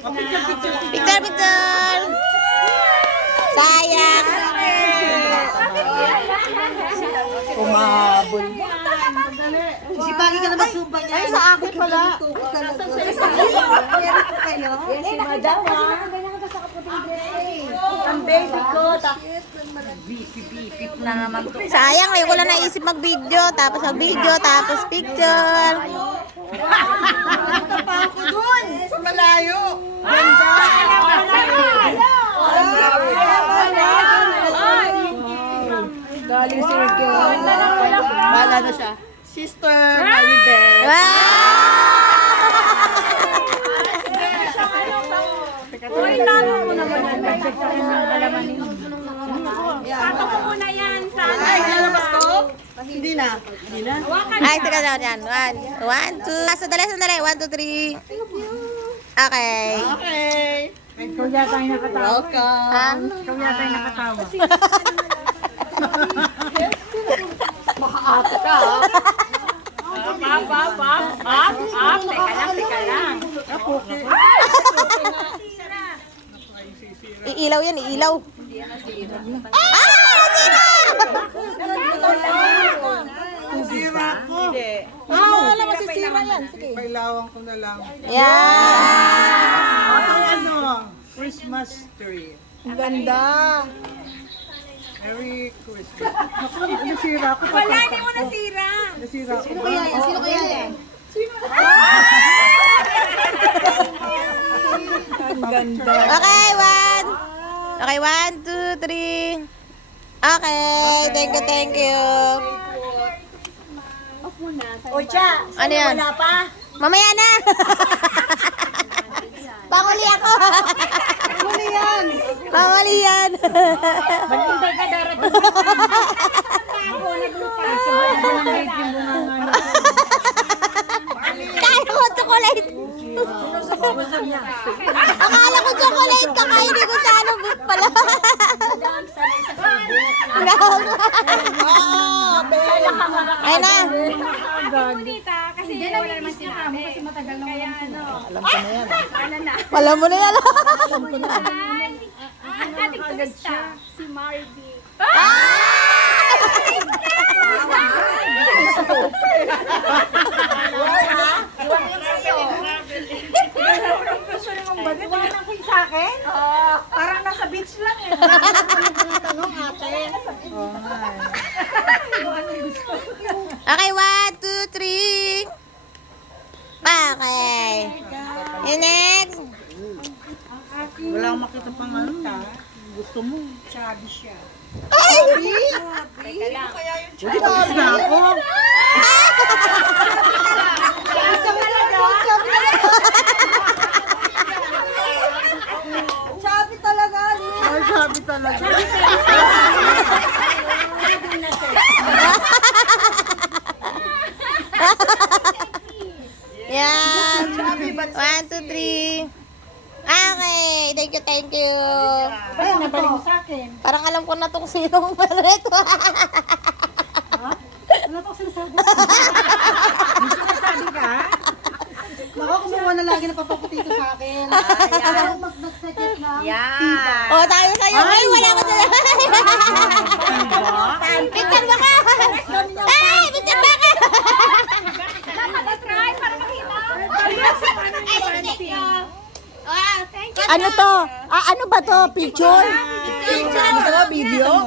Picture, picture. Sayang. Kumabol. Sisipagi ka na magsumba niya. Ay, sa akin pala. Si Madam, ang baby ko. Bipip na naman to. Sayang, ngayon ko lang naisip mag-video. Tapos mag-video, tapos picture. Punta pa ako dun. Sa malayo. Ganda. Galing circle. Bala na siya. Sister Maribel. Uy, tama mo naman yan. Tama mo muna yan. Ay, lalabas ko? Hindi na. Hindi na. Ay, teka lang yan. One, two. Sandali, sandali. 1, 2, 3. Okay. Okay. Ikaw yata yung nakatawa. Welcome. Ha? Ikaw yata yung nakatawa. Makaate ka, ha? Teka lang. Iilaw yan, iilaw. Ah! Sira! Sira ko. Wala masisira yan. Sige. Pailawang ko na lang. Yan. Ay, ano? Christmas tree. Ang ganda. Merry Christmas. Naku, nasira ko. Wala, hindi mo nasira. Nasira ko. Sino kaya yan? Sino kaya yan? Ang ganda. Okay, 1. Okay, 1, 2, 3. Okay, thank you, thank you. O, Cha. Ano yan? Wala pa. Mamaya na. Panguli ako. Ano yan? Panguli yan. Maghintay ka darating. Kaya ko chocolate. Akala ko chocolate ka, kaya di ko sa ano pala. Ay na. Bonita, kasi wala naman sinabi. Kasi matagal na kaya ano. Alam ko na yan. Ano na. Alam mo na yan. Ang ating turista, si Marby. Iwanan ko yung sa akin? Parang nasa beach lang eh. Tanong ate. Okay, 1, 2, 3. Okay. And next. Wala akong makita pang ano. Gusto mo. Chubby siya. Ay! Teka lang. Hindi, tapos na ako. Chubby talaga. Ay, sabi talaga. Yan. 1, 2, 3. Okay. Thank you, thank you. Ay, nabalik mo sa akin. Parang alam ko na itong sinong ito. Ano to sinasabi? Sinasabi ka? Baka kumuha na lagi na papaputito sa akin. Ayaw mag-suggest na. Yan. O, sabi sa'yo. Ay, wala ko sa... Picture ba ka? Ay, picture ba ka? Dapat na-try para makita. Ay, thank you. Wow, thank you. Ano to? Ano ba to? Picture? Picture? Ano ba? Video?